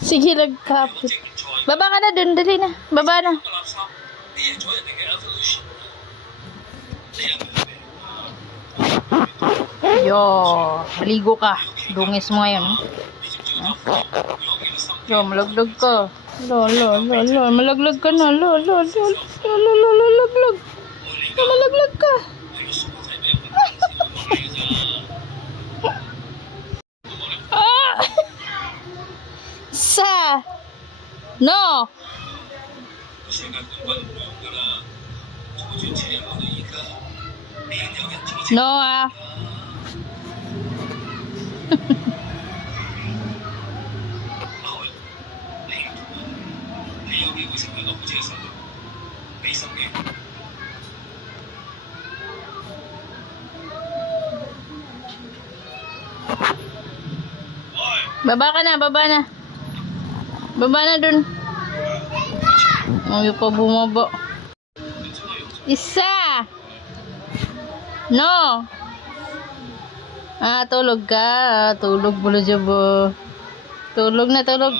Sige, nagkapit. Baba ka na dun, dali na. Baba na. Yo, maligo ka. Dungis mo ngayon. Yo, malaglag ka. Lo, lo, lo, lo. Malaglag ka na. Lo, lo, lo. Lo, lo, lo. Lo, malaglag ka. ah! Sa. No. No ah. Baba ka na, baba na. Baba na dun. Ay pa bumaba. Isa. No. Ah, tulog ka. Ah, Tulog bulo dyan. Tulog na, tulog.